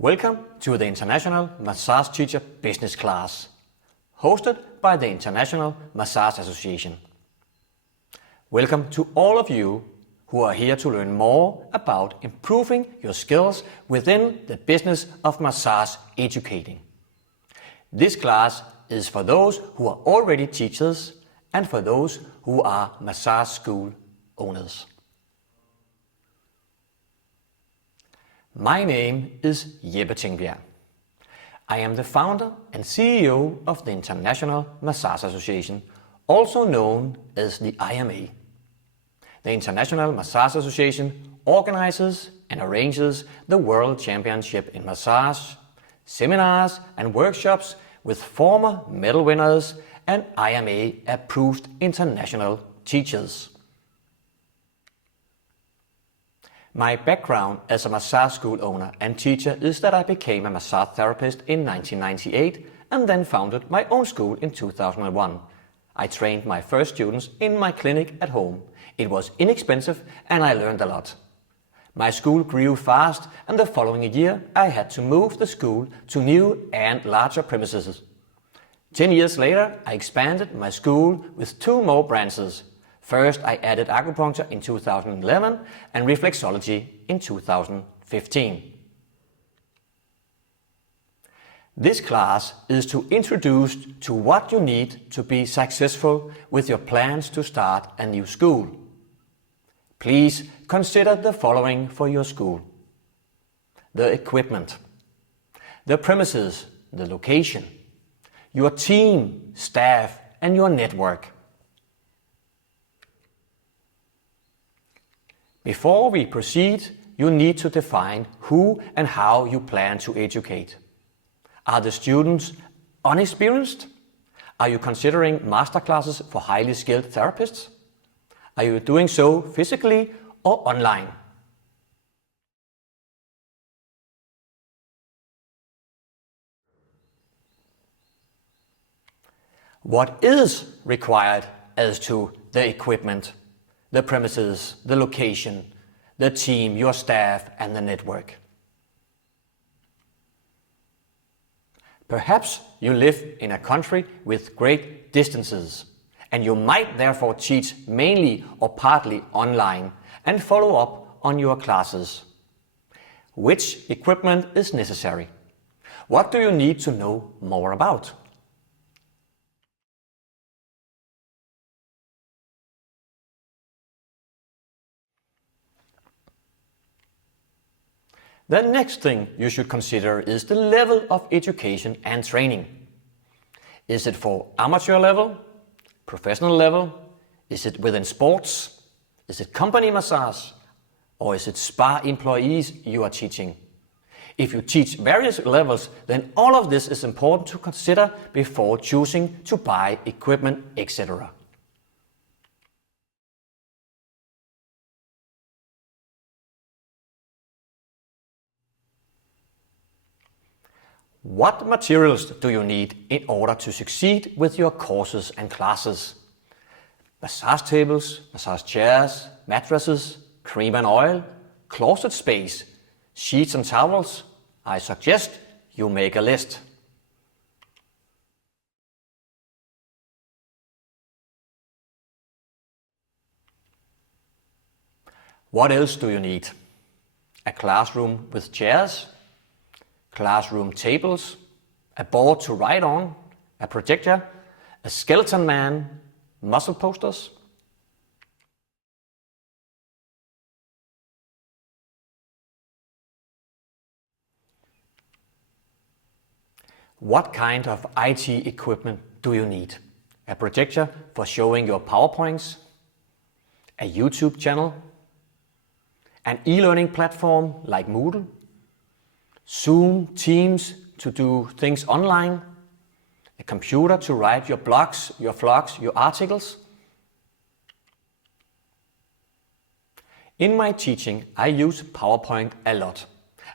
Welcome to the International Massage Teacher Business Class, hosted by the International Massage Association. Welcome to all of you who are here to learn more about improving your skills within the business of massage educating. This class is for those who are already teachers and for those who are massage school owners. My name is Jeppe Tingbjerg. I am the founder and CEO of the International Massage Association, also known as the IMA. The International Massage Association organizes and arranges the World Championship in Massage, seminars and workshops with former medal winners and IMA-approved international teachers. My background as a massage school owner and teacher is that I became a massage therapist in 1998 and then founded my own school in 2001. I trained my first students in my clinic at home. It was inexpensive and I learned a lot. My school grew fast and the following year I had to move the school to new and larger premises. 10 years later I expanded my school with 2 more branches. First, I added acupuncture in 2011 and reflexology in 2015. This class is to introduce to what you need to be successful with your plans to start a new school. Please consider the following for your school: the equipment, the premises, the location, your team, staff, and your network. Before we proceed, you need to define who and how you plan to educate. Are the students unexperienced? Are you considering masterclasses for highly skilled therapists? Are you doing so physically or online? What is required as to the equipment, the premises, the location, the team, your staff, and the network? Perhaps you live in a country with great distances, and you might therefore teach mainly or partly online and follow up on your classes. Which equipment is necessary? What do you need to know more about? The next thing you should consider is the level of education and training. Is it for amateur level, professional level? Is it within sports? Is it company massage? Or is it spa employees you are teaching? If you teach various levels, then all of this is important to consider before choosing to buy equipment, etc. What materials do you need in order to succeed with your courses and classes? Massage tables, massage chairs, mattresses, cream and oil, closet space, sheets and towels. I suggest you make a list. What else do you need? A classroom with chairs, classroom tables, a board to write on, a projector, a skeleton man, muscle posters. What kind of IT equipment do you need? A projector for showing your PowerPoints, a YouTube channel, an e-learning platform like Moodle, Zoom, Teams to do things online, a computer to write your blogs, your vlogs, your articles. In my teaching, I use PowerPoint a lot.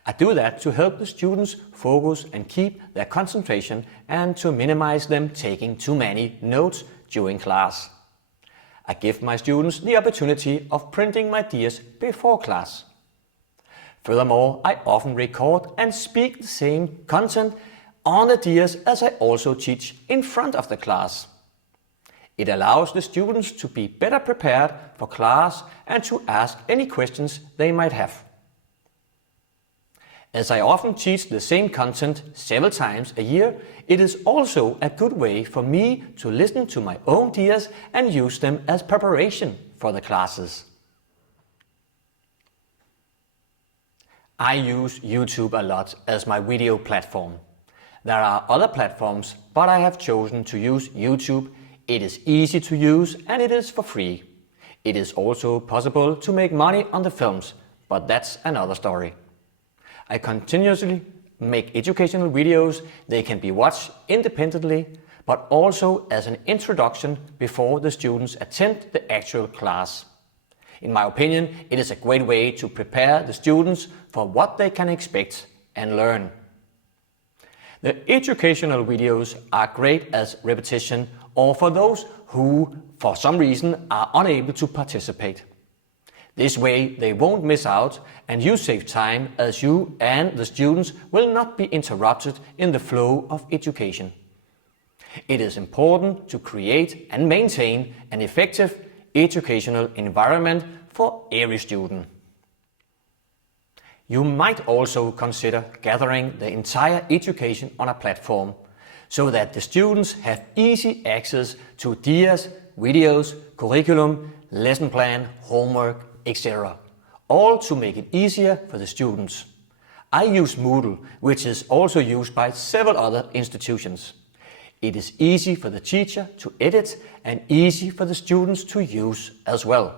I do that to help the students focus and keep their concentration and to minimize them taking too many notes during class. I give my students the opportunity of printing my ideas before class. Furthermore, I often record and speak the same content on the DS as I also teach in front of the class. It allows the students to be better prepared for class and to ask any questions they might have. As I often teach the same content several times a year, it is also a good way for me to listen to my own ideas and use them as preparation for the classes. I use YouTube a lot as my video platform. There are other platforms, but I have chosen to use YouTube. It is easy to use and it is for free. It is also possible to make money on the films, but that's another story. I continuously make educational videos. They can be watched independently, but also as an introduction before the students attend the actual class. In my opinion, it is a great way to prepare the students for what they can expect and learn. The educational videos are great as repetition or for those who, for some reason, are unable to participate. This way they won't miss out and you save time as you and the students will not be interrupted in the flow of education. It is important to create and maintain an effective educational environment for every student. You might also consider gathering the entire education on a platform so that the students have easy access to ideas, videos, curriculum, lesson plan, homework, etc. All to make it easier for the students. I use Moodle, which is also used by several other institutions. It is easy for the teacher to edit and easy for the students to use as well.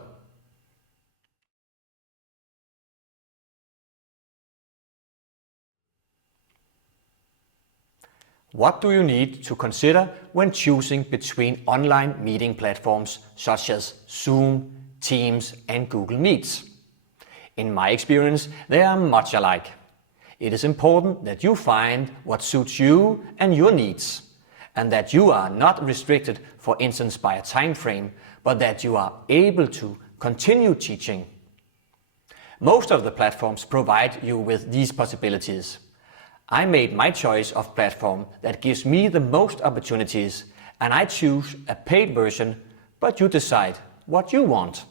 What do you need to consider when choosing between online meeting platforms such as Zoom, Teams and Google Meets? In my experience, they are much alike. It is important that you find what suits you and your needs, and that you are not restricted, for instance, by a time frame, but that you are able to continue teaching. Most of the platforms provide you with these possibilities. I made my choice of platform that gives me the most opportunities, and I choose a paid version, but you decide what you want.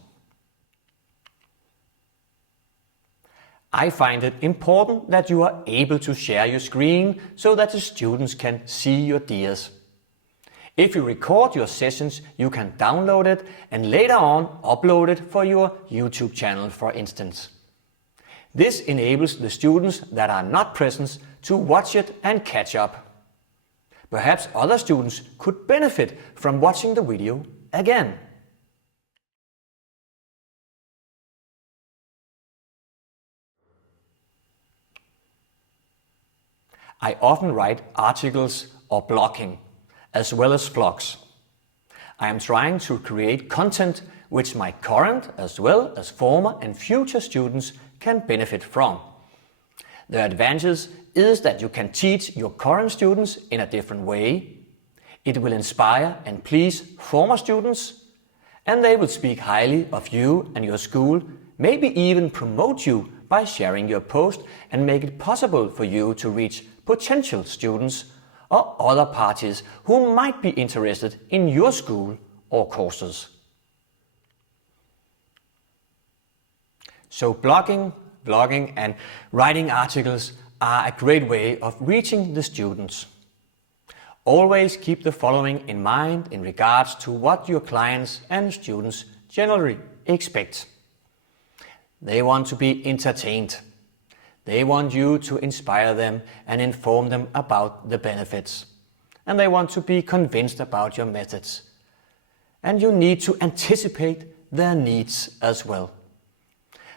I find it important that you are able to share your screen so that the students can see your ideas. If you record your sessions, you can download it and later on upload it for your YouTube channel, for instance. This enables the students that are not present to watch it and catch up. Perhaps other students could benefit from watching the video again. I often write articles or blogging, as well as vlogs. I am trying to create content which my current as well as former and future students can benefit from. The advantage is that you can teach your current students in a different way. It will inspire and please former students, and they will speak highly of you and your school, maybe even promote you by sharing your post and make it possible for you to reach potential students or other parties who might be interested in your school or courses. So blogging and writing articles are a great way of reaching the students. Always keep the following in mind in regards to what your clients and students generally expect. They want to be entertained. They want you to inspire them and inform them about the benefits. And they want to be convinced about your methods. And you need to anticipate their needs as well.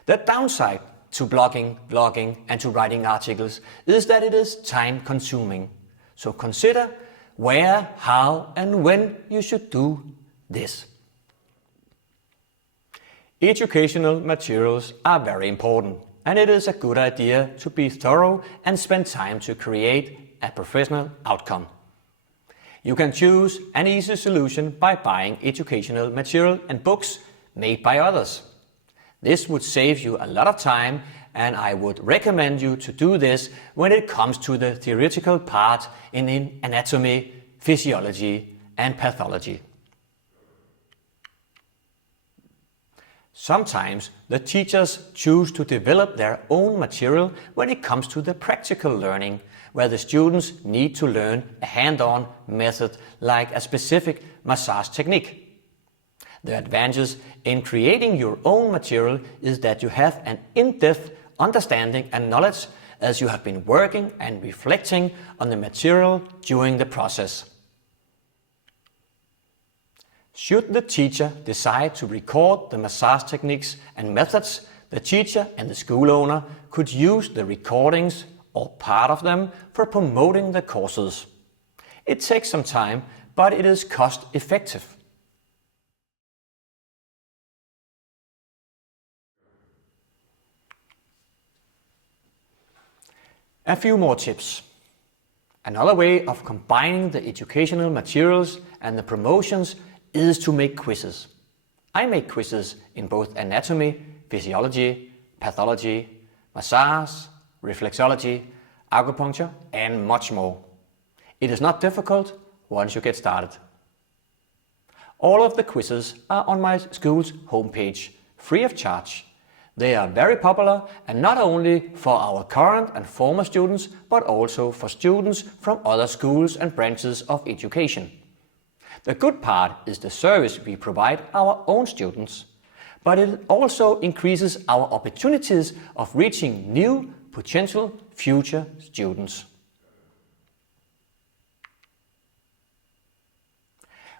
The downside to blogging and to writing articles is that it is time consuming. So consider where, how and when you should do this. Educational materials are very important. And it is a good idea to be thorough and spend time to create a professional outcome. You can choose an easy solution by buying educational material and books made by others. This would save you a lot of time and I would recommend you to do this when it comes to the theoretical part in anatomy, physiology and pathology. Sometimes the teachers choose to develop their own material when it comes to the practical learning, where the students need to learn a hand-on method like a specific massage technique. The advantage in creating your own material is that you have an in-depth understanding and knowledge as you have been working and reflecting on the material during the process. Should the teacher decide to record the massage techniques and methods, the teacher and the school owner could use the recordings or part of them for promoting the courses. It takes some time, but it is cost effective. A few more tips. Another way of combining the educational materials and the promotions is to make quizzes. I make quizzes in both anatomy, physiology, pathology, massage, reflexology, acupuncture and much more. It is not difficult once you get started. All of the quizzes are on my school's homepage, free of charge. They are very popular, and not only for our current and former students, but also for students from other schools and branches of education. The good part is the service we provide our own students, but it also increases our opportunities of reaching new potential future students.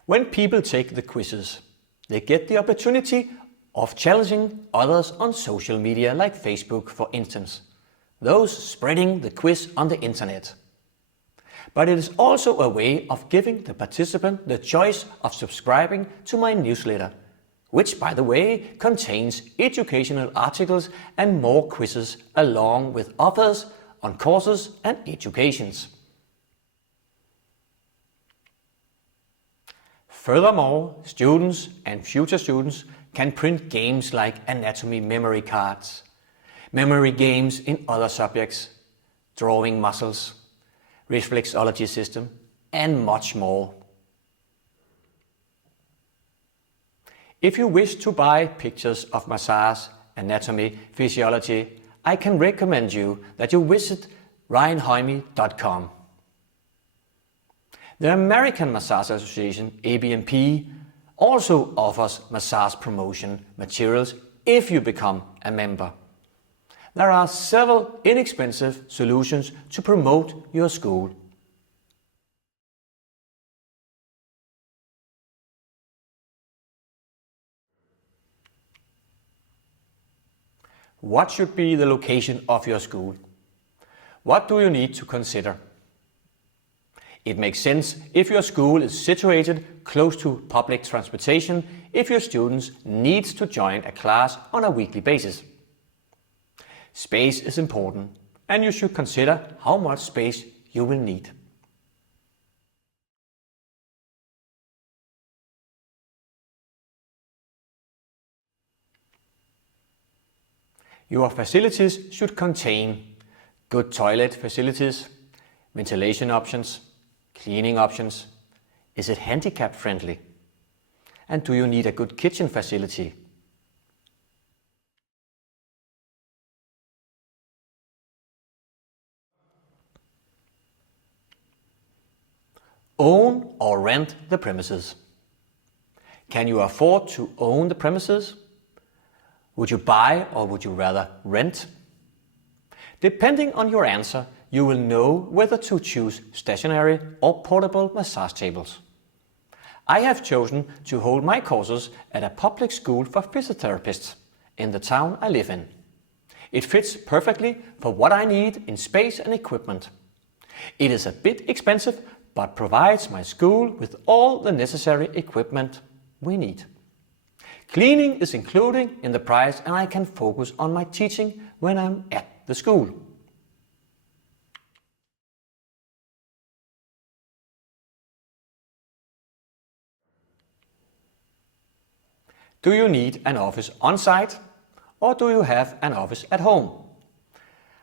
When people take the quizzes, they get the opportunity of challenging others on social media like Facebook, for instance, those spreading the quiz on the internet. But it is also a way of giving the participant the choice of subscribing to my newsletter, which, by the way, contains educational articles and more quizzes along with offers on courses and educations. Furthermore, students and future students can print games like anatomy memory cards, memory games in other subjects, drawing muscles, reflexology system, and much more. If you wish to buy pictures of massage, anatomy, physiology, I can recommend you that you visit ryanhoime.com. The American Massage Association, ABMP, also offers massage promotion materials if you become a member. There are several inexpensive solutions to promote your school. What should be the location of your school? What do you need to consider? It makes sense if your school is situated close to public transportation, if your students need to join a class on a weekly basis. Space is important, and you should consider how much space you will need. Your facilities should contain good toilet facilities, ventilation options, cleaning options. Is it handicap friendly? And do you need a good kitchen facility? Own or rent the premises. Can you afford to own the premises? Would you buy or would you rather rent? Depending on your answer, you will know whether to choose stationary or portable massage tables. I have chosen to hold my courses at a public school for physiotherapists in the town I live in. It fits perfectly for what I need in space and equipment. It is a bit expensive, but provides my school with all the necessary equipment we need. Cleaning is included in the price, and I can focus on my teaching when I'm at the school. Do you need an office on site, or do you have an office at home?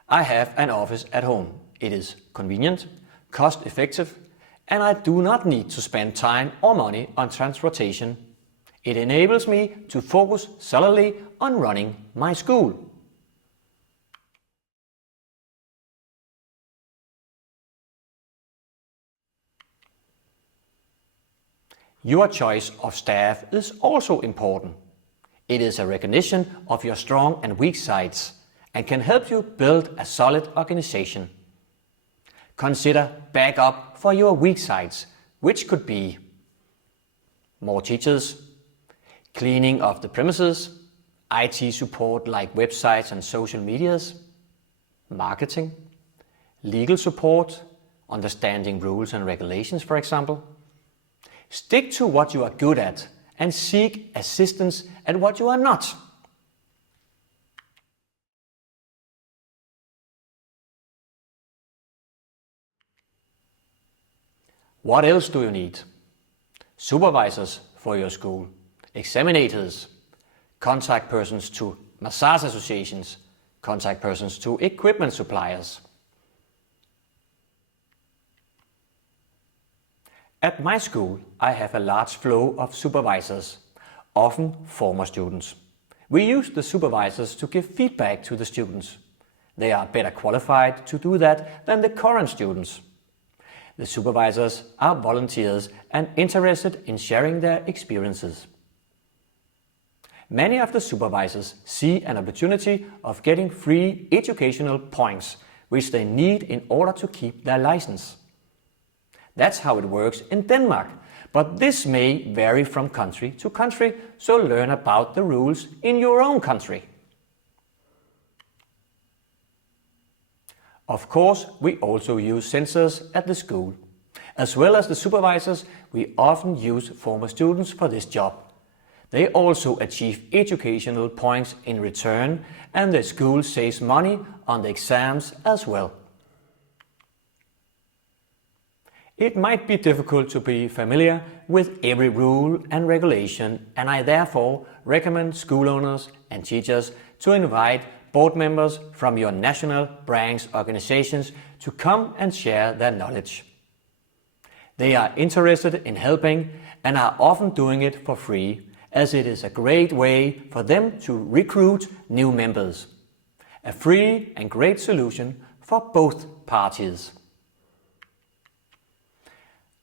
I have an office at home. It is convenient, cost-effective, and I do not need to spend time or money on transportation. It enables me to focus solely on running my school. Your choice of staff is also important. It is a recognition of your strong and weak sides and can help you build a solid organization. Consider backup for your weak sides, which could be more teachers, cleaning of the premises, IT support like websites and social medias, marketing, legal support, understanding rules and regulations, for example. Stick to what you are good at and seek assistance at what you are not. What else do you need? Supervisors for your school, examinators, contact persons to massage associations, contact persons to equipment suppliers. At my school, I have a large flow of supervisors, often former students. We use the supervisors to give feedback to the students. They are better qualified to do that than the current students. The supervisors are volunteers and interested in sharing their experiences. Many of the supervisors see an opportunity of getting free educational points, which they need in order to keep their license. That's how it works in Denmark, but this may vary from country to country, so learn about the rules in your own country. Of course, we also use censors at the school. As well as the supervisors, we often use former students for this job. They also achieve educational points in return, and the school saves money on the exams as well. It might be difficult to be familiar with every rule and regulation, and I therefore recommend school owners and teachers to invite board members from your national branch organizations to come and share their knowledge. They are interested in helping and are often doing it for free, as it is a great way for them to recruit new members. A free and great solution for both parties.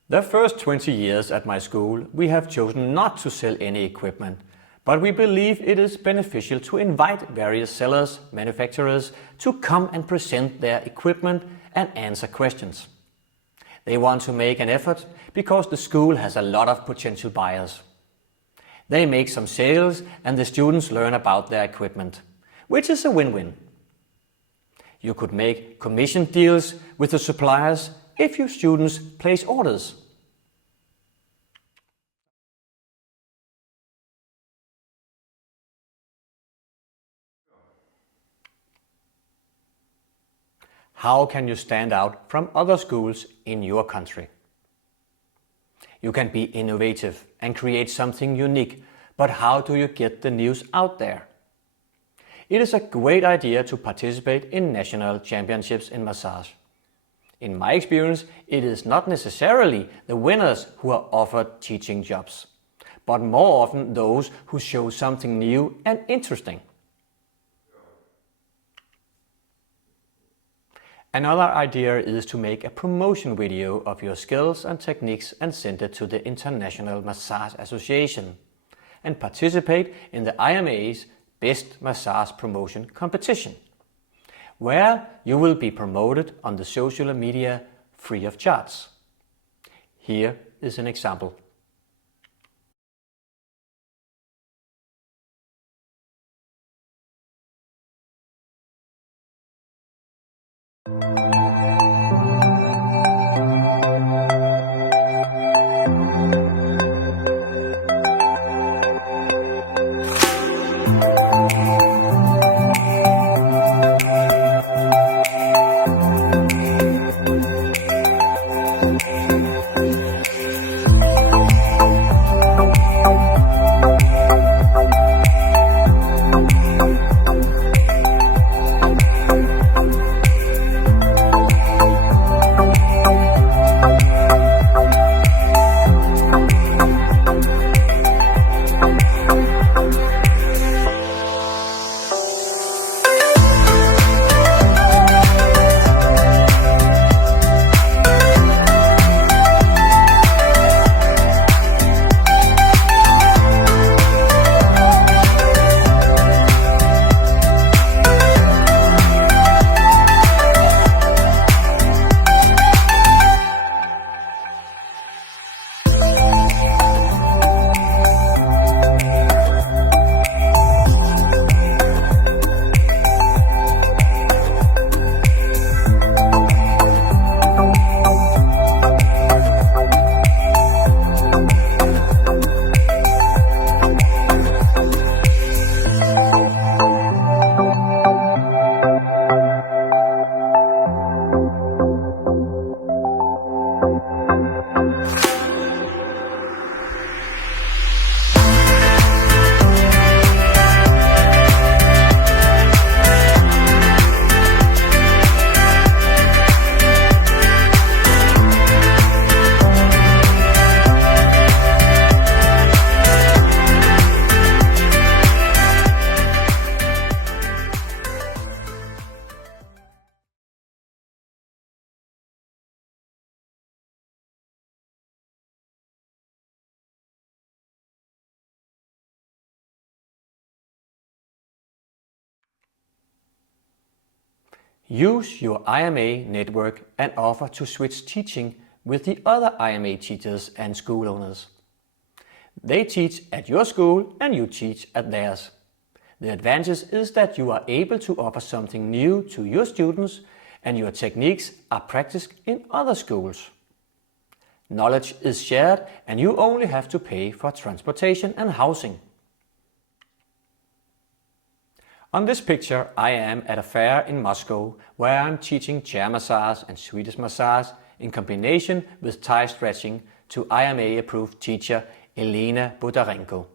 The first 20 years at my school, we have chosen not to sell any equipment, but we believe it is beneficial to invite various sellers, manufacturers to come and present their equipment and answer questions. They want to make an effort because the school has a lot of potential buyers. They make some sales and the students learn about their equipment, which is a win-win. You could make commission deals with the suppliers if your students place orders. How can you stand out from other schools in your country? You can be innovative and create something unique, but how do you get the news out there? It is a great idea to participate in national championships in massage. In my experience, it is not necessarily the winners who are offered teaching jobs, but more often those who show something new and interesting. Another idea is to make a promotion video of your skills and techniques and send it to the International Massage Association and participate in the IMA's Best Massage Promotion Competition, where you will be promoted on the social media free of charge. Here is an example. Use your IMA network and offer to switch teaching with the other IMA teachers and school owners. They teach at your school and you teach at theirs. The advantage is that you are able to offer something new to your students and your techniques are practiced in other schools. Knowledge is shared and you only have to pay for transportation and housing. On this picture I am at a fair in Moscow where I am teaching chair massage and Swedish massage in combination with Thai stretching to IMA approved teacher Elena Budarenko.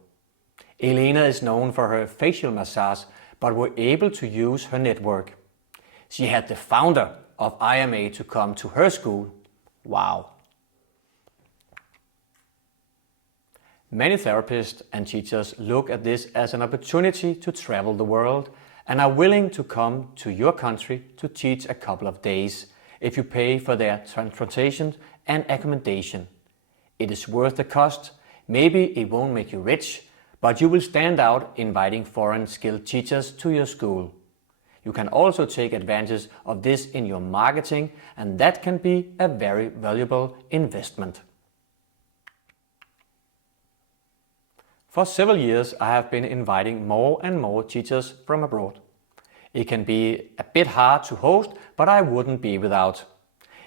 Elena is known for her facial massage but were able to use her network. She had the founder of IMA to come to her school. Wow! Many therapists and teachers look at this as an opportunity to travel the world and are willing to come to your country to teach a couple of days if you pay for their transportation and accommodation. It is worth the cost. Maybe it won't make you rich, but you will stand out inviting foreign skilled teachers to your school. You can also take advantage of this in your marketing, and that can be a very valuable investment. For several years I have been inviting more and more teachers from abroad. It can be a bit hard to host, but I wouldn't be without.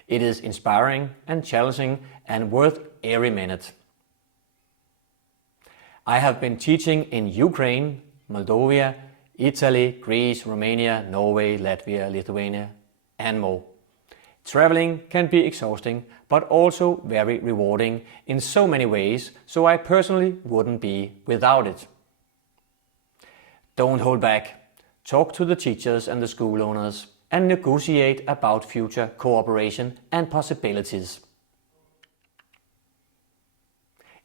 It is inspiring and challenging and worth every minute. I have been teaching in Ukraine, Moldova, Italy, Greece, Romania, Norway, Latvia, Lithuania, and more. Traveling can be exhausting, but also very rewarding in so many ways, so I personally wouldn't be without it. Don't hold back. Talk to the teachers and the school owners and negotiate about future cooperation and possibilities.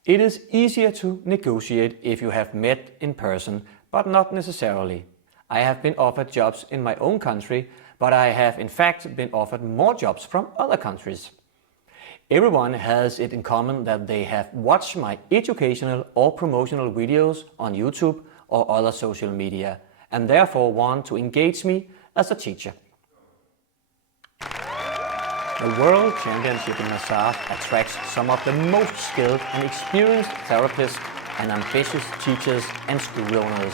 It is easier to negotiate if you have met in person, but not necessarily. I have been offered jobs in my own country, but I have in fact been offered more jobs from other countries. Everyone has it in common that they have watched my educational or promotional videos on YouTube or other social media and therefore want to engage me as a teacher. The World Championship in Massage attracts some of the most skilled and experienced therapists and ambitious teachers and school owners,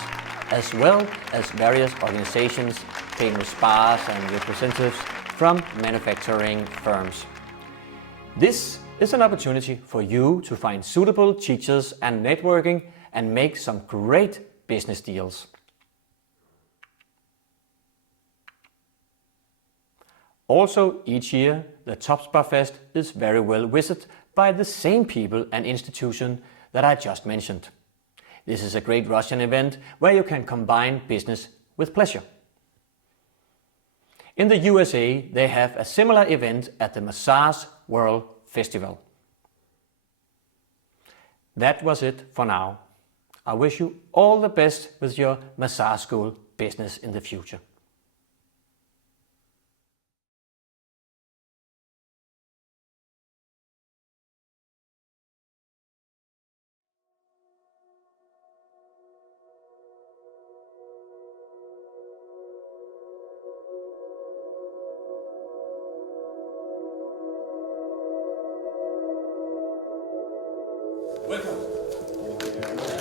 as well as various organizations, famous spas and representatives from manufacturing firms. This is an opportunity for you to find suitable teachers and networking and make some great business deals. Also, each year, the Top Spa Fest is very well visited by the same people and institutions that I just mentioned. This is a great Russian event where you can combine business with pleasure. In the USA, they have a similar event at the Massage World Festival. That was it for now. I wish you all the best with your massage school business in the future. Welcome.